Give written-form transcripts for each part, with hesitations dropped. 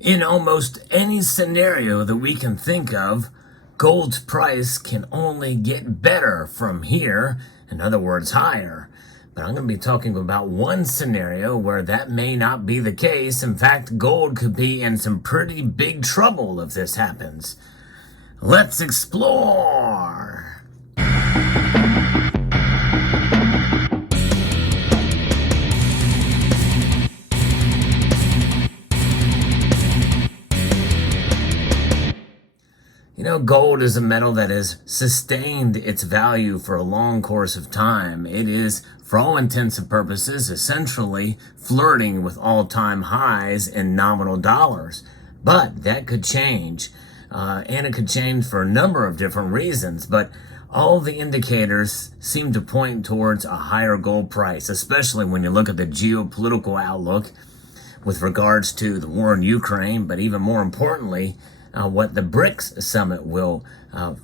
In almost any scenario that we can think of, gold's price can only get better from here, in other words, higher. But I'm going to be talking about one scenario where that may not be the case. In fact, gold could be in some pretty big trouble if this happens. Let's explore! You know, gold is a metal that has sustained its value for a long course of time. It is, for all intents and purposes, essentially flirting with all-time highs in nominal dollars. But that could change, and it could change for a number of different reasons. But all the indicators seem to point towards a higher gold price, especially when you look at the geopolitical outlook with regards to the war in Ukraine, but even more importantly, what the BRICS summit will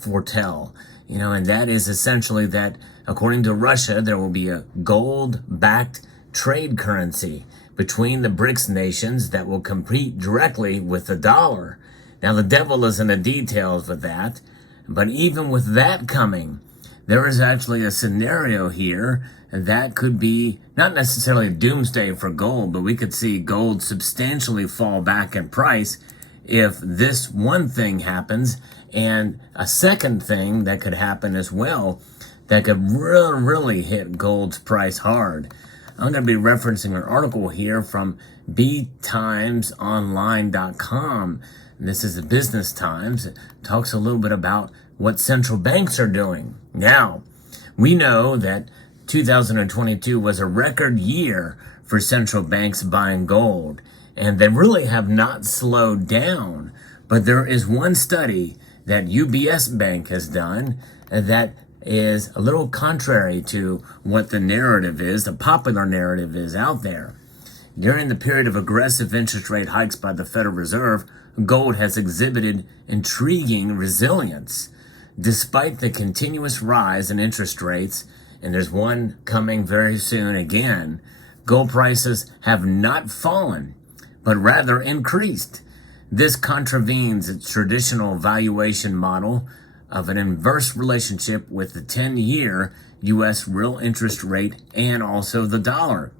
foretell. You know, and that is essentially that, according to Russia, there will be a gold-backed trade currency between the BRICS nations that will compete directly with the dollar. Now, the devil is in the details with that, but even with that coming, there is actually a scenario here that could be not necessarily doomsday for gold, but we could see gold substantially fall back in price if this one thing happens. And a second thing that could happen as well that could really hit gold's price hard. I'm going to be referencing an article here from btimesonline.com. This is the Business Times. It talks a little bit about what central banks are doing. Now, we know that 2022 was a record year for central banks buying gold, and they really have not slowed down. But there is one study that UBS Bank has done that is a little contrary to what the narrative is, the popular narrative is out there. During the period of aggressive interest rate hikes by the Federal Reserve, gold has exhibited intriguing resilience. Despite the continuous rise in interest rates, and there's one coming very soon again, gold prices have not fallen, but rather increased. This contravenes its traditional valuation model of an inverse relationship with the 10-year U.S. real interest rate and also the dollar.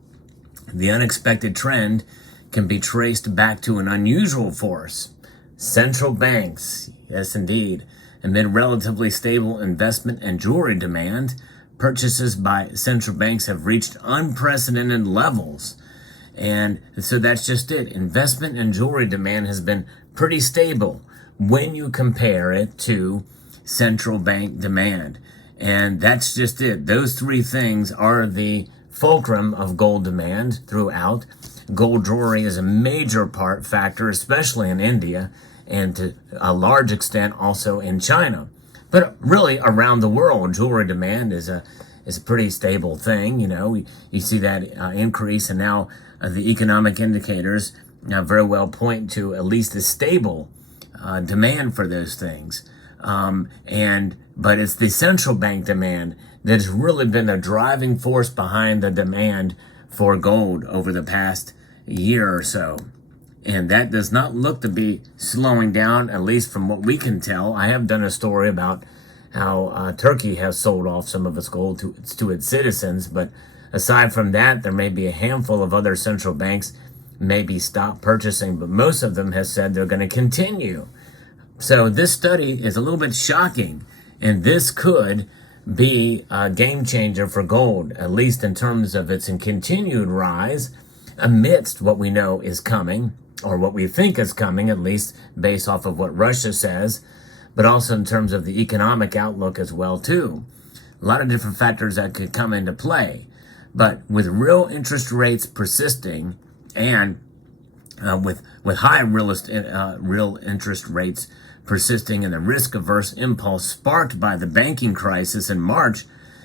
The unexpected trend can be traced back to an unusual force. Central banks, yes indeed, amid relatively stable investment and jewelry demand, purchases by central banks have reached unprecedented levels. And so that's just it. Investment and jewelry demand has been pretty stable when you compare it to central bank demand. And that's just it. Those three things are the fulcrum of gold demand throughout. Gold jewelry is a major factor, especially in India, and to a large extent also in China. But really around the world, jewelry demand is a pretty stable thing. You know, you see that increase, and now the economic indicators very well point to at least a stable demand for those things. But it's the central bank demand that has really been the driving force behind the demand for gold over the past year or so. And that does not look to be slowing down, at least from what we can tell. I have done a story about how Turkey has sold off some of its gold to its citizens, but aside from that, there may be a handful of other central banks maybe stop purchasing, but most of them have said they're going to continue. So this study is a little bit shocking, and this could be a game changer for gold, at least in terms of its continued rise amidst what we know is coming, or what we think is coming, at least based off of what Russia says, but also in terms of the economic outlook as well, too. A lot of different factors that could come into play. But with real interest rates persisting, and with high real interest rates persisting, and the risk-averse impulse sparked by the banking crisis in March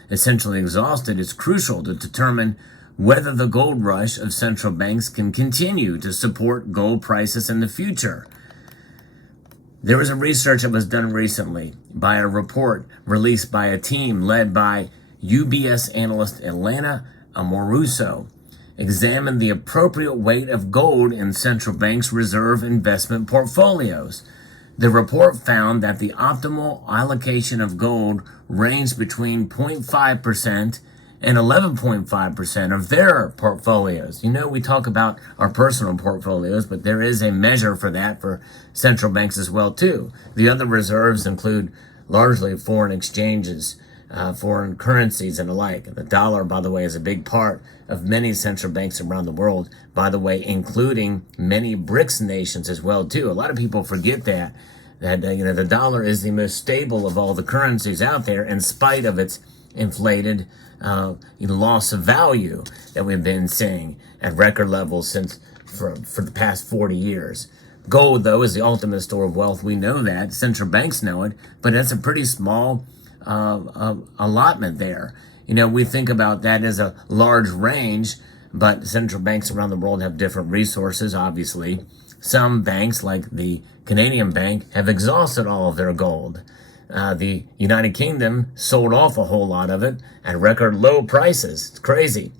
essentially exhausted, it's crucial to determine whether the gold rush of central banks can continue to support gold prices in the future. There was a research that was done recently by a report released by a team led by UBS analyst Elena Amoruso. examined the appropriate weight of gold in central banks' reserve investment portfolios. The report found that the optimal allocation of gold ranged between 0.5% and 11.5% of their portfolios. You know, we talk about our personal portfolios, but there is a measure for that for central banks as well, too. The other reserves include largely foreign exchanges, foreign currencies and the like. The dollar, by the way, is a big part of many central banks around the world, by the way, including many BRICS nations as well, too. A lot of people forget that the dollar is the most stable of all the currencies out there in spite of its inflated loss of value that we've been seeing at record levels for the past 40 years. Gold, though, is the ultimate store of wealth. We know that. Central banks know it, but that's a pretty small allotment there. You know, we think about that as a large range, but central banks around the world have different resources, obviously. Some banks, like the Canadian Bank, have exhausted all of their gold. The United Kingdom sold off a whole lot of it at record low prices. It's crazy.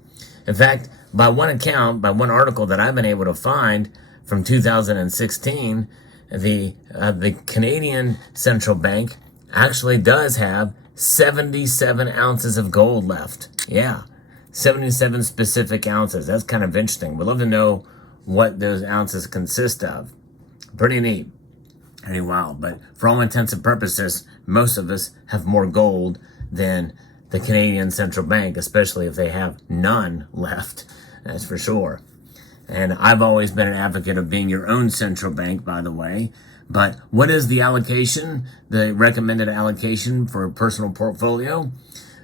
In fact, by one account, by one article that I've been able to find from 2016, the Canadian Central Bank actually does have 77 ounces of gold left. Yeah, 77 specific ounces. That's kind of interesting. We'd love to know what those ounces consist of. Pretty neat. Pretty wild. But for all intents and purposes, most of us have more gold than the Canadian Central Bank, especially if they have none left. That's for sure. And I've always been an advocate of being your own central bank, by the way. But what is the allocation, the recommended allocation for a personal portfolio?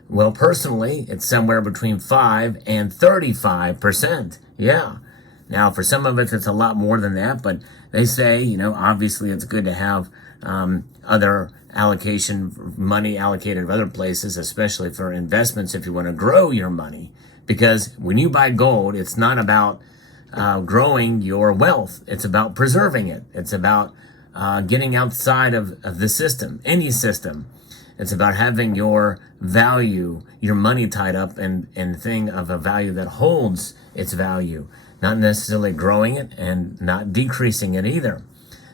Well, personally, it's somewhere between 5 and 35%. Yeah. Now, for some of us, it's a lot more than that, but they say, obviously it's good to have other money allocated to other places, especially for investments if you want to grow your money. Because when you buy gold, it's not about growing your wealth. It's about preserving it. It's about getting outside of the system, any system. It's about having your value, your money tied up in thing of a value that holds its value. Not necessarily growing it and not decreasing it either.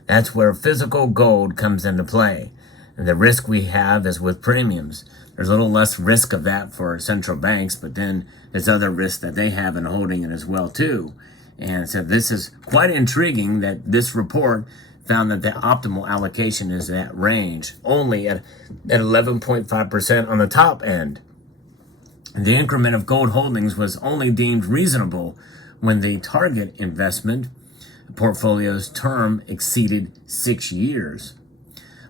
That's where physical gold comes into play. And the risk we have is with premiums. There's a little less risk of that for central banks, but then there's other risks that they have in holding it as well too. And so this is quite intriguing that this report found that the optimal allocation is that range, only at 11.5% on the top end. The increment of gold holdings was only deemed reasonable when the target investment portfolio's term exceeded 6 years.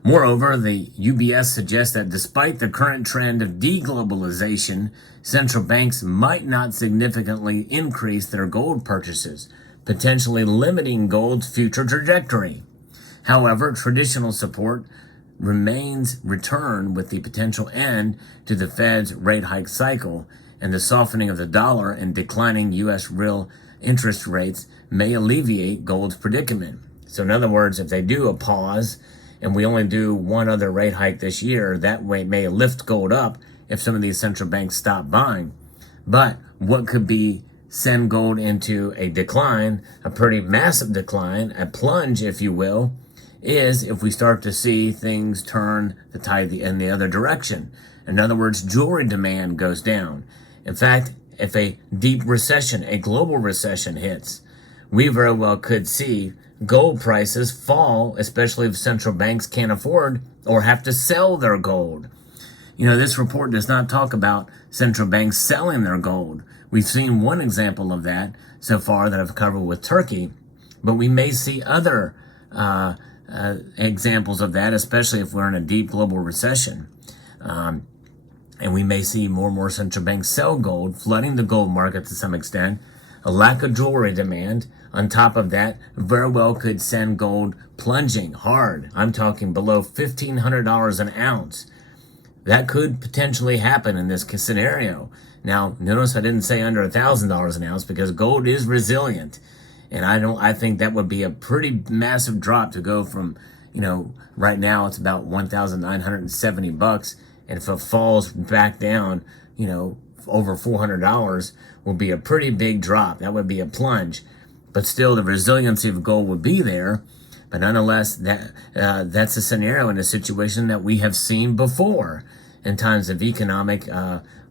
Moreover, the UBS suggests that despite the current trend of deglobalization, central banks might not significantly increase their gold purchases, potentially limiting gold's future trajectory. However, traditional support remains returned with the potential end to the Fed's rate hike cycle, and the softening of the dollar and declining U.S. real interest rates may alleviate gold's predicament. So in other words, if they do a pause and we only do one other rate hike this year, that way may lift gold up if some of these central banks stop buying. But what could send gold into a decline, a pretty massive decline, a plunge, if you will, is if we start to see things turn the tide in the other direction. In other words, jewelry demand goes down. In fact, if a deep recession, a global recession hits, we very well could see gold prices fall, especially if central banks can't afford or have to sell their gold. This report does not talk about central banks selling their gold. We've seen one example of that so far that I've covered with Turkey, but we may see other examples of that, especially if we're in a deep global recession. And we may see more and more central banks sell gold, flooding the gold market to some extent. A lack of jewelry demand, on top of that, very well could send gold plunging hard. I'm talking below $1,500 an ounce. That could potentially happen in this scenario. Now, notice I didn't say under $1,000 an ounce because gold is resilient. And I think that would be a pretty massive drop to go from, right now it's about $1,970. And if it falls back down, over $400 will be a pretty big drop. That would be a plunge. But still, the resiliency of gold would be there. But nonetheless, that's a scenario and a situation that we have seen before in times of economic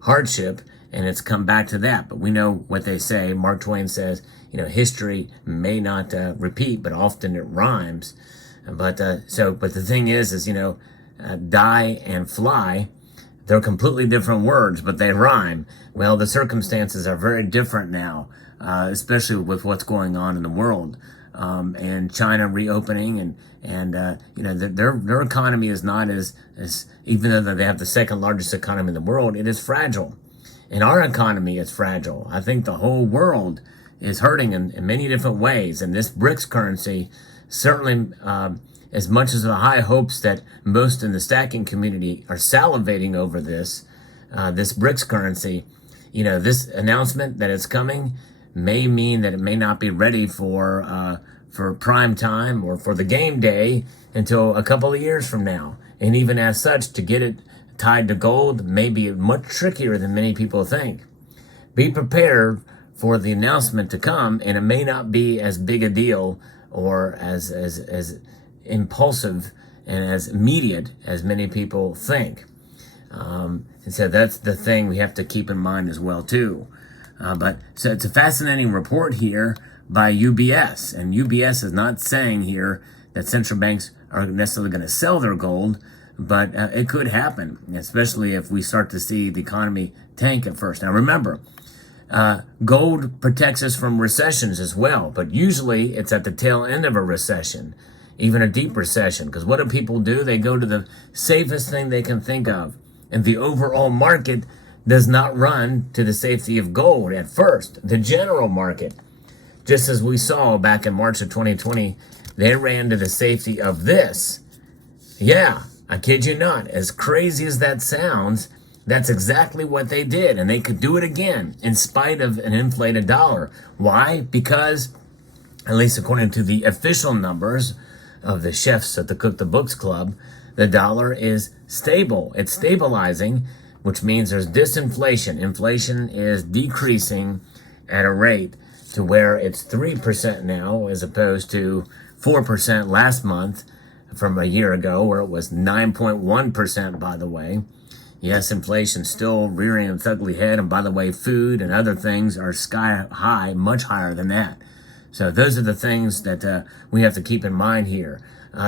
hardship, and it's come back to that. But we know what they say. Mark Twain says, history may not repeat, but often it rhymes. But the thing is, die and fly, they're completely different words, but they rhyme. Well, the circumstances are very different now, especially with what's going on in the world. And China reopening and their economy is not as even though they have the second largest economy in the world, it is fragile. And our economy is fragile. I think the whole world is hurting in many different ways. And this BRICS currency certainly, as much as the high hopes that most in the stacking community are salivating over this BRICS currency, this announcement that it's coming may mean that it may not be ready for prime time or for the game day until a couple of years from now. And even as such, to get it tied to gold may be much trickier than many people think. Be prepared for the announcement to come, and it may not be as big a deal or as impulsive and as immediate as many people think. And so that's the thing we have to keep in mind as well too. So it's a fascinating report here by UBS, and UBS is not saying here that central banks are necessarily going to sell their gold, but it could happen, especially if we start to see the economy tank at first. Now remember, gold protects us from recessions as well, but usually it's at the tail end of a recession, even a deep recession, because what do people do? They go to the safest thing they can think of, and the overall market does not run to the safety of gold at first. The general market, just as we saw back in March of 2020, they ran to the safety of this. Yeah, I kid you not. As crazy as that sounds, that's exactly what they did. And they could do it again in spite of an inflated dollar. Why? Because, at least according to the official numbers of the chefs at the Cook the Books Club, the dollar is stable. It's stabilizing, which means there's disinflation. Inflation is decreasing at a rate to where it's 3% now as opposed to 4% last month from a year ago, where it was 9.1%, by the way. Yes, inflation's still rearing its ugly head, and by the way, food and other things are sky high, much higher than that. So those are the things that we have to keep in mind here.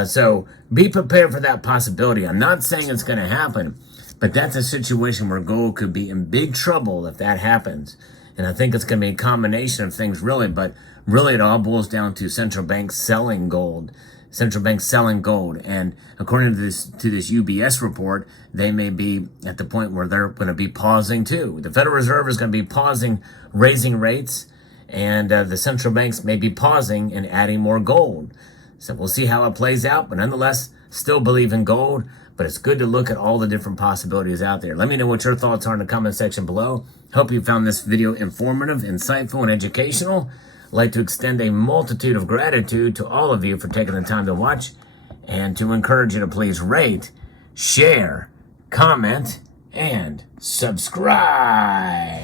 So be prepared for that possibility. I'm not saying it's going to happen, but that's a situation where gold could be in big trouble if that happens. And I think it's going to be a combination of things, really, but really it all boils down to central banks selling gold. Central banks selling gold. And according to this UBS report, they may be at the point where they're going to be pausing too. The Federal Reserve is going to be pausing raising rates, and the central banks may be pausing and adding more gold. So we'll see how it plays out, but nonetheless, still believe in gold. But it's good to look at all the different possibilities out there. Let me know what your thoughts are in the comment section below. Hope you found this video informative, insightful, and educational. I'd like to extend a multitude of gratitude to all of you for taking the time to watch, and to encourage you to please rate, share, comment, and subscribe.